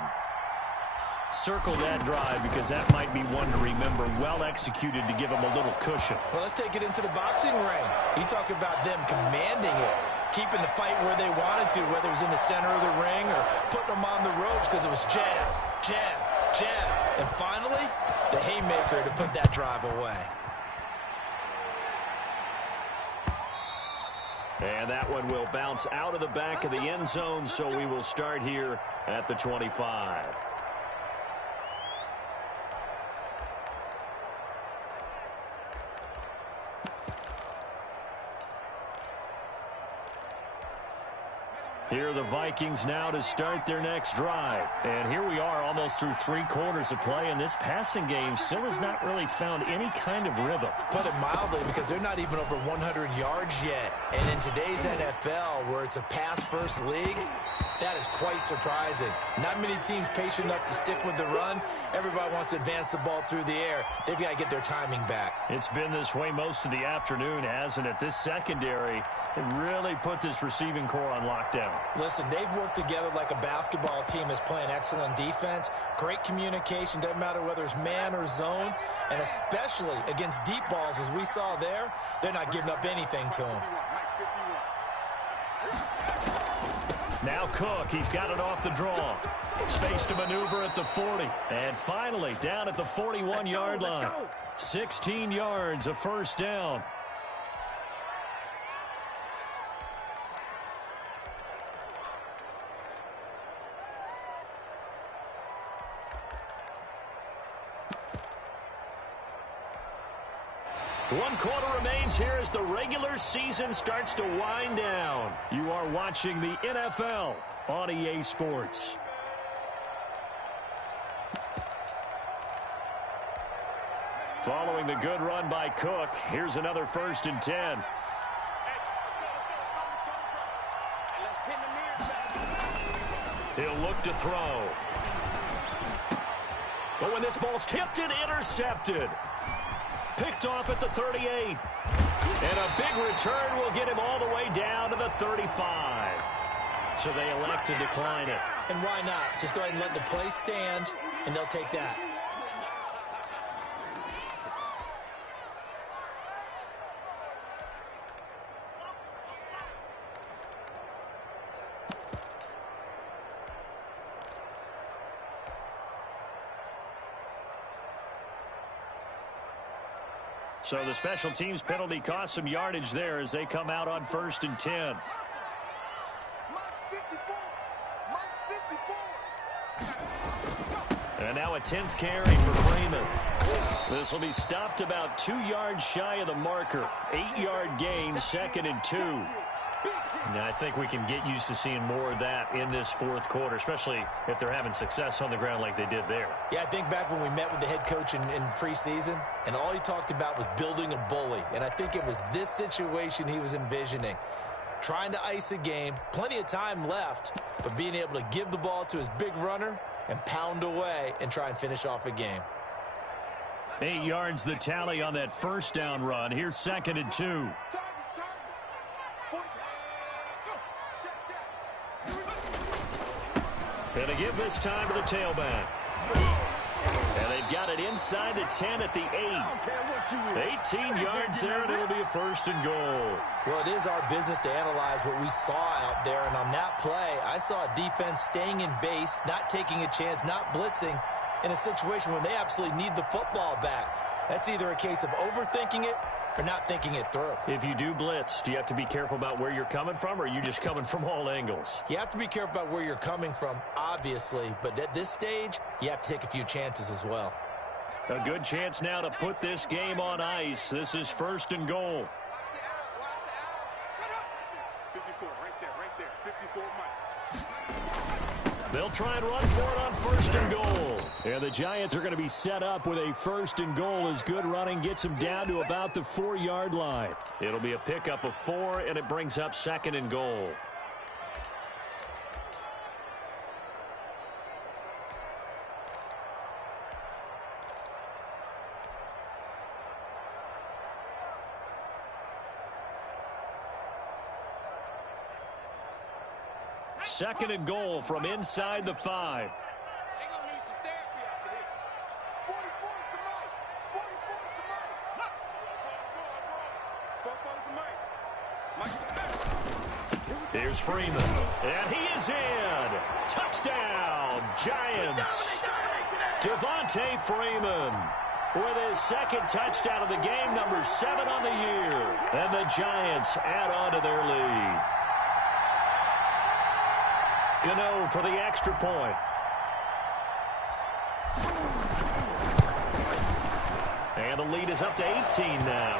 Circle that drive because that might be one to remember. Well executed to give him a little cushion. Well, let's take it into the boxing ring. You talk about them commanding it, keeping the fight where they wanted to, whether it was in the center of the ring or putting them on the ropes because it was jab, jab, jab. And finally, the haymaker to put that drive away. And that one will bounce out of the back of the end zone, so we will start here at the 25. Here are the Vikings now to start their next drive. And here we are almost through 3 quarters of play, and this passing game still has not really found any kind of rhythm. Put it mildly, because they're not even over 100 yards yet. And in today's NFL, where it's a pass-first league, that is quite surprising. Not many teams patient enough to stick with the run. Everybody wants to advance the ball through the air. They've got to get their timing back. It's been this way most of the afternoon, hasn't it? This secondary, they really put this receiving core on lockdown. Listen, they've worked together like a basketball team is playing excellent defense. Great communication, doesn't matter whether it's man or zone. And especially against deep balls, as we saw there, they're not giving up anything to them. Now Cook, he's got it off the draw. Space to maneuver at the 40. And finally, down at the 41-yard line. 16 yards, a first down. One quarter remains here as the regular season starts to wind down. You are watching the NFL on EA Sports. Following the good run by Cook, here's another 1st and 10. He'll look to throw. But when this ball's tipped and intercepted. Picked off at the 38. And a big return will get him all the way down to the 35. So they elect to decline it. And why not? Just go ahead and let the play stand, and they'll take that. So the special teams penalty cost some yardage there as they come out on 1st and 10. And now a 10th carry for Freeman. This will be stopped about 2 yards shy of the marker. 8-yard gain, 2nd and 2. And I think we can get used to seeing more of that in this fourth quarter, especially if they're having success on the ground like they did there. Yeah, I think back when we met with the head coach in preseason, and all he talked about was building a bully. And I think it was this situation he was envisioning. Trying to ice a game, plenty of time left, but being able to give the ball to his big runner and pound away and try and finish off a game. 8 yards the tally on that first down run. Here's 2nd and 2. And they give this time to the tailback. And they've got it inside the 10 at the 8. 18 yards there, and it'll be a 1st and goal. Well, it is our business to analyze what we saw out there. And on that play, I saw a defense staying in base, not taking a chance, not blitzing in a situation when they absolutely need the football back. That's either a case of overthinking it or not thinking it through. If you do blitz, do you have to be careful about where you're coming from, or are you just coming from all angles? You have to be careful about where you're coming from, obviously, but at this stage, you have to take a few chances as well. A good chance now to put this game on ice. This is 1st and goal. 54, right there, 54 Mike. They'll try and run for it on 1st and goal. And the Giants are going to be set up with a 1st and goal as good running gets them down to about the 4-yard line. It'll be a pickup of 4, and it brings up 2nd and goal. Second and goal from inside the 5. They're going to need some therapy after this. 44 is the mic. 44 is the mic. 44 is the mic. Here's Freeman. And he is in. Touchdown, Giants. Devontae Freeman with his 2nd touchdown of the game, number 7 on the year. And the Giants add on to their lead. Gano for the extra point. And the lead is up to 18 now.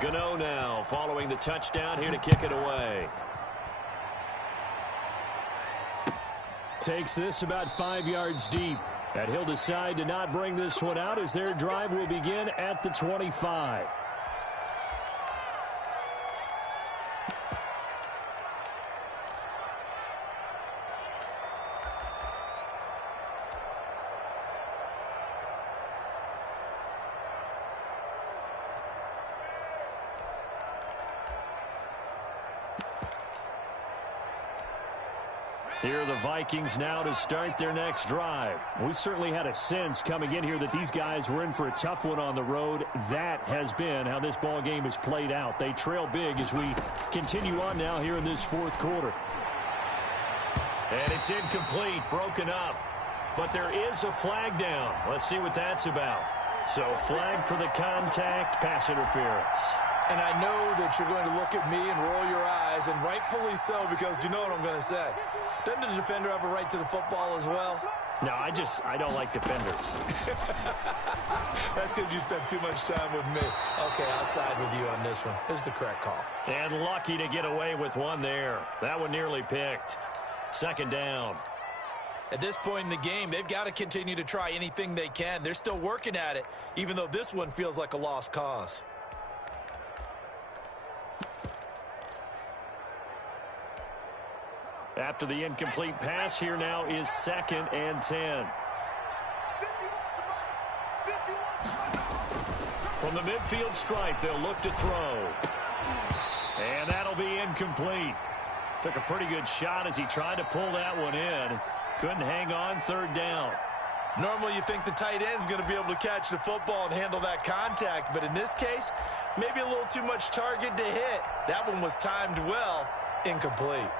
Gano now following the touchdown here to kick it away. Takes this about 5 yards deep. And he'll decide to not bring this one out as their drive will begin at the 25. Here are the Vikings now to start their next drive. We certainly had a sense coming in here that these guys were in for a tough one on the road. That has been how this ball game has played out. They trail big as we continue on now here in this fourth quarter. And it's incomplete, broken up. But there is a flag down. Let's see what that's about. So flag for the contact, pass interference. And I know that you're going to look at me and roll your eyes, and rightfully so, because you know what I'm going to say. Doesn't the defender have a right to the football as well? No, I don't like defenders. That's because you spent too much time with me. Okay, I'll side with you on this one. This is the correct call. And lucky to get away with one there. That one nearly picked. 2nd down. At this point in the game, they've got to continue to try anything they can. They're still working at it, even though this one feels like a lost cause. After the incomplete pass, here now is 2nd and 10. From the midfield stripe, they'll look to throw. And that'll be incomplete. Took a pretty good shot as he tried to pull that one in. Couldn't hang on, 3rd down. Normally you think the tight end's going to be able to catch the football and handle that contact, but in this case, maybe a little too much target to hit. That one was timed well, incomplete.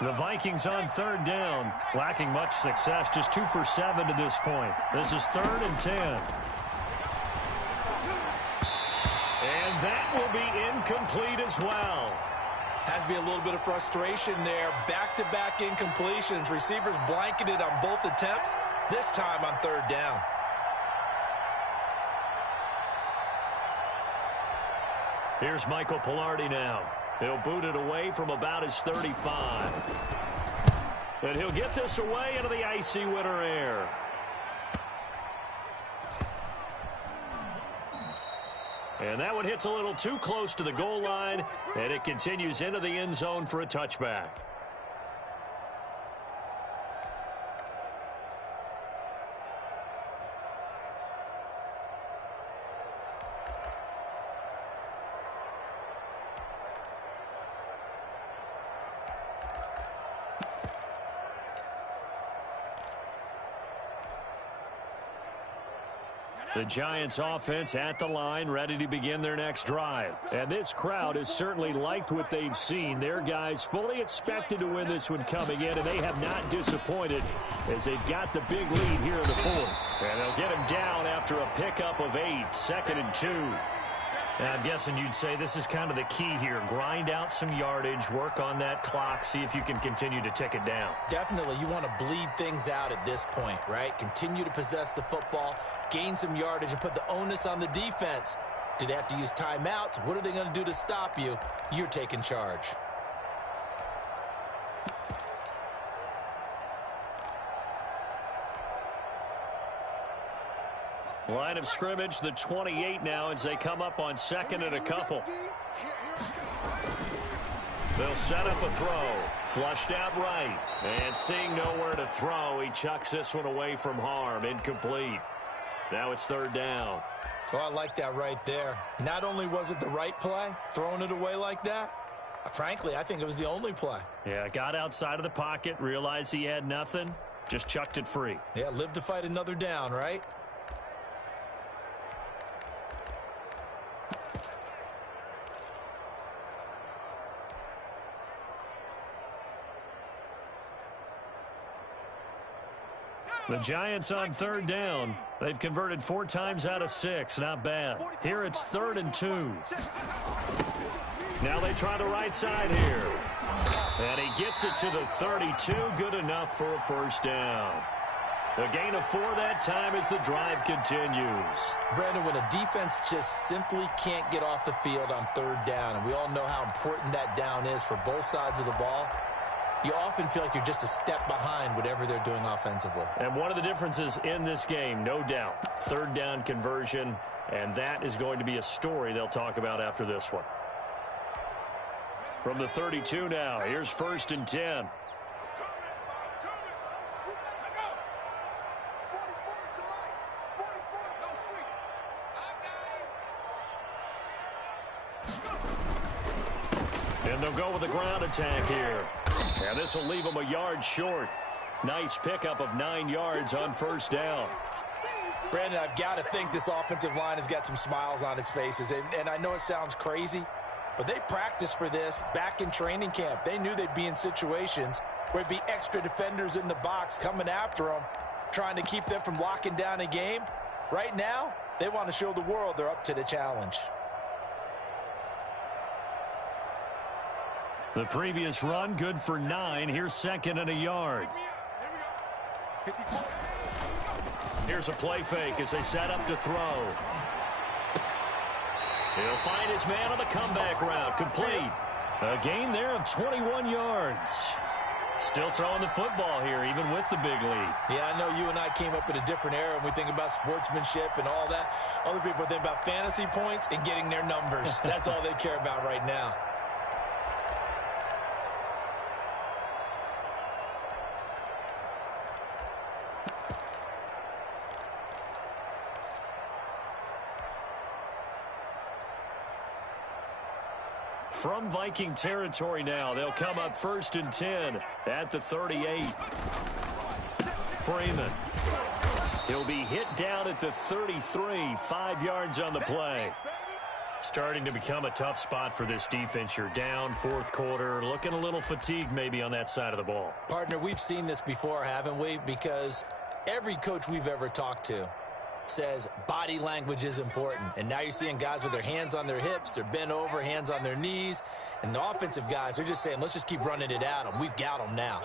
The Vikings on 3rd down, lacking much success, just 2 for 7 to this point. This is 3rd and 10. incomplete as well. Has to be a little bit of frustration there. Back-to-back incompletions. Receivers blanketed on both attempts, this time on third down. Here's Michael Pilardi now. He'll boot it away from about his 35. And he'll get this away into the icy winter air. And that one hits a little too close to the goal line, and it continues into the end zone for a touchback. The Giants offense at the line, ready to begin their next drive. And this crowd has certainly liked what they've seen. Their guys fully expected to win this one coming in, and they have not disappointed as they've got the big lead here in the fourth. And they'll get him down after a pickup of 8, 2nd and 2. I'm guessing you'd say this is kind of the key here. Grind out some yardage, work on that clock, see if you can continue to tick it down. Definitely, you want to bleed things out at this point, right? Continue to possess the football, gain some yardage, and put the onus on the defense. Do they have to use timeouts? What are they going to do to stop you? You're taking charge. Line of scrimmage, the 28 now as they come up on 2nd and a couple. They'll set up a throw. Flushed out right. And seeing nowhere to throw, he chucks this one away from harm. Incomplete. Now it's 3rd down. Oh, I like that right there. Not only was it the right play, throwing it away like that, frankly, I think it was the only play. Yeah, got outside of the pocket, realized he had nothing, just chucked it free. Yeah, live to fight another down, right? The Giants on 3rd down. They've converted 4 times out of 6. Not bad. Here it's 3rd and 2. Now they try the right side here. And he gets it to the 32. Good enough for a 1st down. A gain of 4 that time as the drive continues. Brandon, when a defense just simply can't get off the field on 3rd down, and we all know how important that down is for both sides of the ball, you often feel like you're just a step behind whatever they're doing offensively. And one of the differences in this game, no doubt, 3rd down conversion, and that is going to be a story they'll talk about after this one. From the 32 now, here's 1st and 10. And they'll go with the ground attack here. And this will leave them a yard short. Nice pickup of 9 yards on 1st down. Brandon, I've got to think this offensive line has got some smiles on its faces. And I know it sounds crazy, but they practiced for this back in training camp. They knew they'd be in situations where there'd be extra defenders in the box coming after them, trying to keep them from locking down a game. Right now, they want to show the world they're up to the challenge. The previous run, good for 9. Here's 2nd and a yard. Here's a play fake as they set up to throw. He'll find his man on the comeback route. Complete. A gain there of 21 yards. Still throwing the football here, even with the big lead. Yeah, I know you and I came up in a different era, and we think about sportsmanship and all that. Other people think about fantasy points and getting their numbers. That's all they care about right now. From Viking territory now, they'll come up 1st and 10 at the 38. Freeman. He'll be hit down at the 33, 5 yards on the play. Starting to become a tough spot for this defense. You're down 4th quarter, looking a little fatigued maybe on that side of the ball. Partner, we've seen this before, haven't we? Because every coach we've ever talked to says body language is important. And now you're seeing guys with their hands on their hips, they're bent over, hands on their knees. And the offensive guys are just saying, let's just keep running it at them. We've got them now.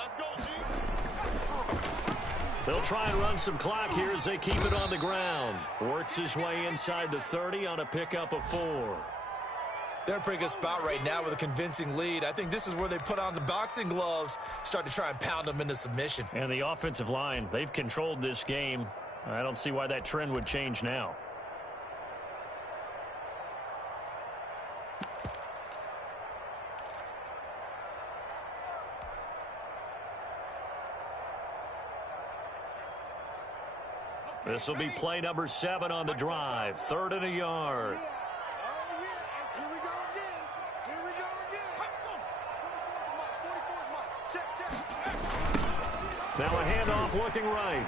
They'll try and run some clock here as they keep it on the ground. Works his way inside the 30 on a pickup of 4. They're in a pretty good spot right now with a convincing lead. I think this is where they put on the boxing gloves, start to try and pound them into submission. And the offensive line, they've controlled this game. I don't see why that trend would change now. This will be play number 7 on the drive. 3rd and a yard. Now a handoff looking right.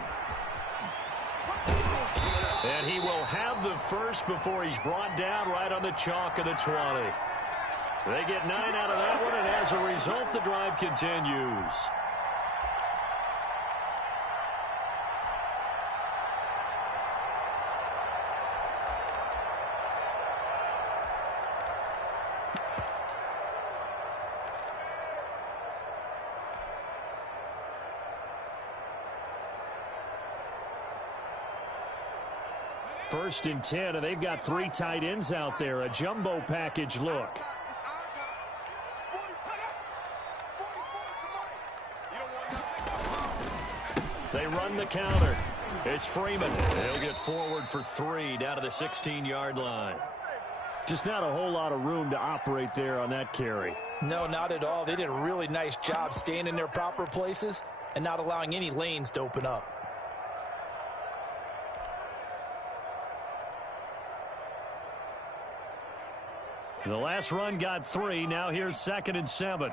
And he will have the first before he's brought down right on the chalk of the 20. They get 9 out of that one, and as a result, the drive continues. First and 10, and they've got 3 tight ends out there. A jumbo package look. They run the counter. It's Freeman. He'll get forward for 3 down to the 16-yard line. Just not a whole lot of room to operate there on that carry. No, not at all. They did a really nice job staying in their proper places and not allowing any lanes to open up. The last run got 3. Now here's 2nd and 7.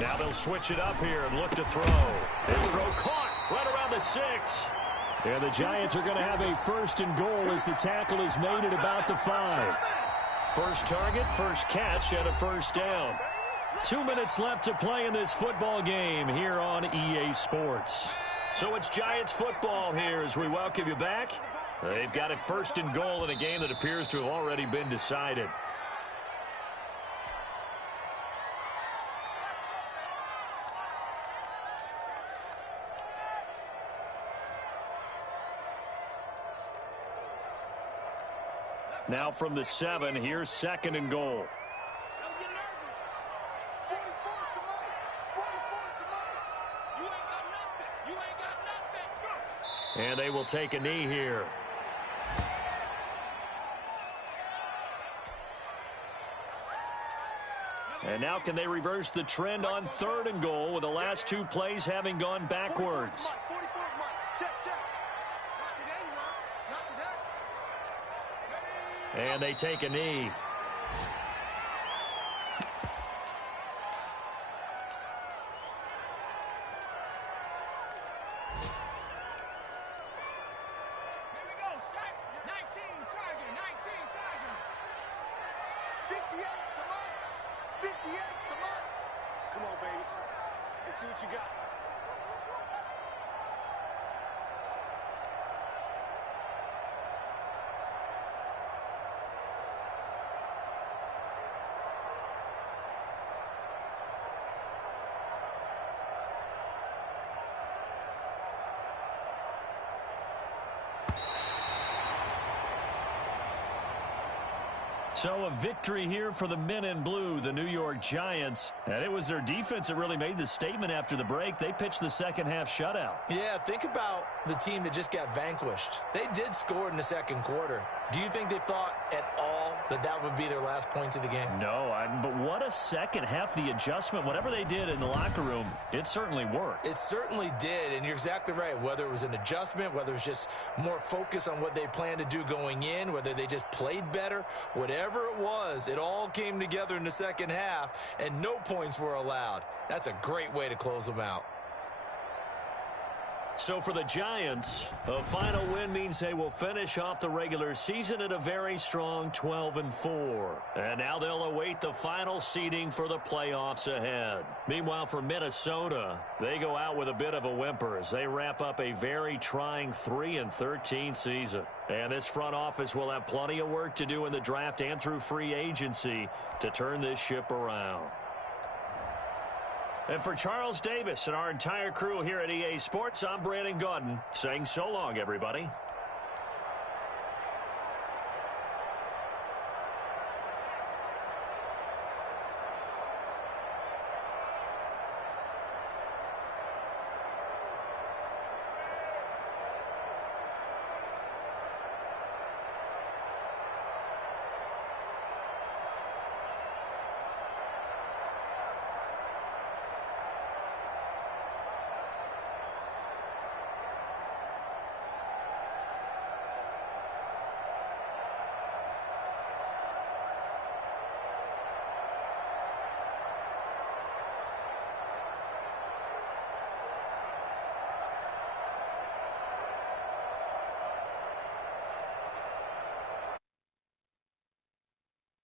Now they'll switch it up here and look to throw. His throw caught right around the 6. And the Giants are going to have a 1st and goal as the tackle is made at about the 5. First target, first catch, and a 1st down. 2 minutes left to play in this football game here on EA Sports. So it's Giants football here as we welcome you back. They've got it 1st and goal in a game that appears to have already been decided. Now from the 7, here's 2nd and goal. And they will take a knee here. And now can they reverse the trend on 3rd and goal with the last 2 plays having gone backwards? And they take a knee. So a victory here for the men in blue, the New York Giants. And it was their defense that really made the statement after the break. They pitched the second half shutout. Yeah, think about the team that just got vanquished. They did score in the 2nd quarter. Do you think they thought at all that that would be their last points of the game? No, but what a second half. The adjustment, whatever they did in the locker room, it certainly worked. It certainly did, and you're exactly right. Whether it was an adjustment, whether it was just more focus on what they planned to do going in, whether they just played better, whatever it was, it all came together in the second half, and no points were allowed. That's a great way to close them out. So for the Giants, a final win means they will finish off the regular season at a very strong 12-4. And now they'll await the final seeding for the playoffs ahead. Meanwhile, for Minnesota, they go out with a bit of a whimper as they wrap up a very trying 3-13 season. And this front office will have plenty of work to do in the draft and through free agency to turn this ship around. And for Charles Davis and our entire crew here at EA Sports, I'm Brandon Gaudin saying so long, everybody.